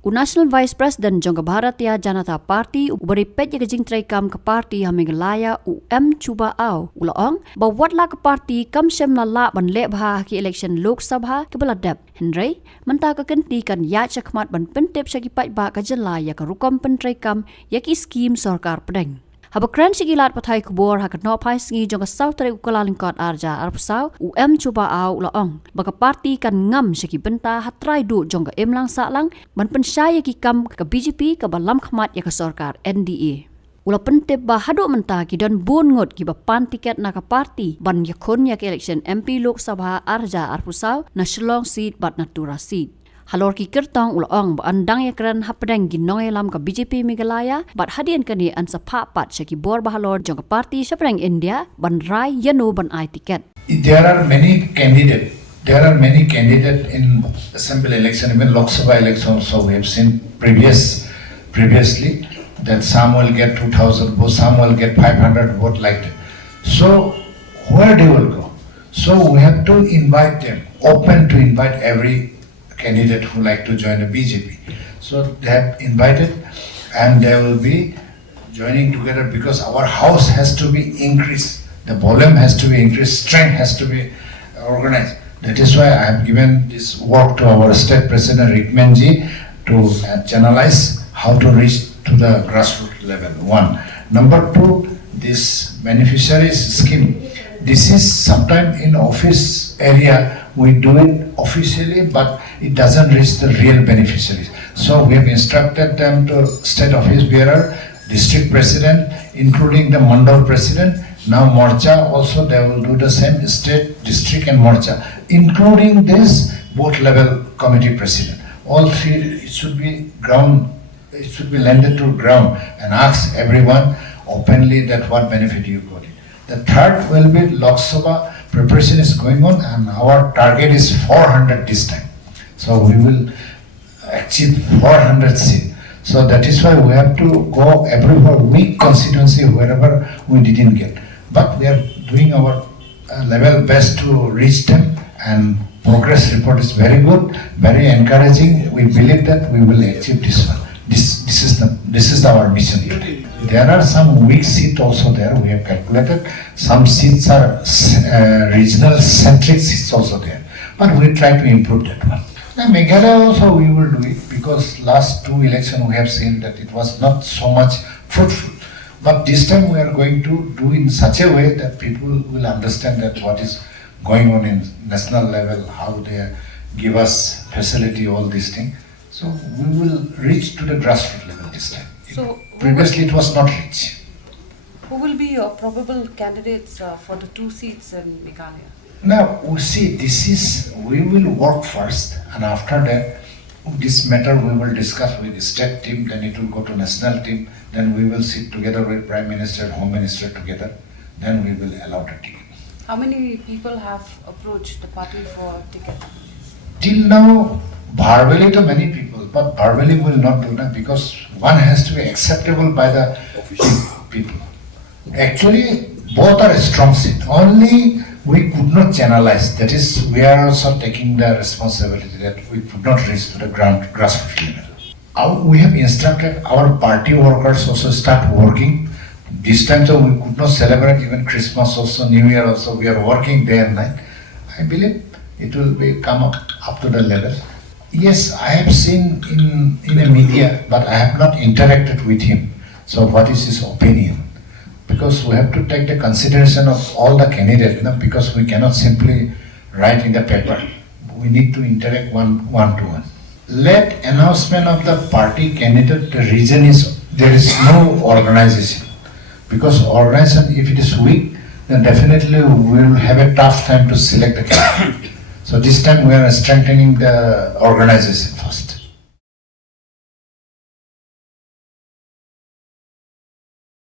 National Vice President Jongka Bharatiya Janata Party ubari pet ya jing trai kam ke party ha Meghalaya cuba au ulaong bawat la ke party kam shem la ban le bha ki election Lok Sabha ke beladap Henry menta ke kenti kan ya chakmat ban pentep syaki Paidbah ka jelaya ka rukom pentrai kam ya ki Skhim Sorkar Pdeng. Habakran sigilat patai kubor hakat no pai singi jong ka south tare ukala lingkot arja arpsau cuba au laong baka parti kan ngam syaki benta hatrai du jong ka emlang saklang ban Pynshai ki kam ka BJP ka balam khmat ya ka Sorkar NDA. Ula pentep ba hadu menta ki don bun ngot ki ba pan tiket na ka parti ban yakon ya ka election MP Lok Sabha arja arpusau na Shillong seat bat natura seat. Halor ki kertong ulaong ba andang ya kran Pdeng ginong elam ka BJP Meghalaya bat hadian kani an sapha pat syaki bor ba Halor jong ka parti Pdeng India ban rai yanu ban ai tiket. There are many candidates. There are many candidates in assembly election, even Lok Sabha election also we have seen previously that some will get 2,000 votes, some will get 500 votes like that. So where they will go? So we have to invite them, open to invite every candidate who like to join the BJP. So they have invited and they will be joining together because our house has to be increased. The volume has to be increased, strength has to be organized. That is why I have given this work to our state president Rikmanji to channelize how to reach to the grassroots level. One. Number two, this beneficiaries scheme. This is sometime in office area we do it officially, but it doesn't reach the real beneficiaries. So we have instructed them to state office bearer, district president, including the mandal president. Now Morcha also they will do the same, state, district and Morcha, including this both level committee president. All three it should be landed to ground and ask everyone openly that what benefit you got it. The third will be Lok Sabha. Preparation is going on and our target is 400 this time. So we will achieve 400 seats. So that is why we have to go everywhere, weak constituency wherever we didn't get. But we are doing our level best to reach them and progress report is very good, very encouraging. We believe that we will achieve this one. This is our mission today. There are some weak seats also there. We have calculated. Some seats are regional centric seats also there. But we try to improve that one. Now Meghalaya also we will do it because last two elections we have seen that it was not so much fruitful. But this time we are going to do in such a way that people will understand that what is going on in national level, how they give us facility, all these things. So we will reach to the grassroots level this time. So previously it was not reached. Who will be your probable candidates for the 2 seats in Meghalaya? Now we see we will work first and after that this matter we will discuss with the state team, then it will go to national team, then we will sit together with Prime Minister and Home Minister together, then we will allow the ticket. How many people have approached the party for ticket? Till now, verbally to many people, but verbally will not do that because one has to be acceptable by the people. Actually, both are strong seats. Only we could not channelize. That is, we are also taking the responsibility that we could not reach to the grassroots level. We have instructed our party workers also start working. This time, so we could not celebrate even Christmas also, New Year also. We are working day and night. I believe it will come up to the level. Yes, I have seen in a media, but I have not interacted with him. So what is his opinion? Because we have to take the consideration of all the candidates, because we cannot simply write in the paper. We need to interact one to one. Let announcement of the party candidate, the reason is there is no organization. Because organization, if it is weak, then definitely we will have a tough time to select the candidate. So this time we are strengthening the organization first.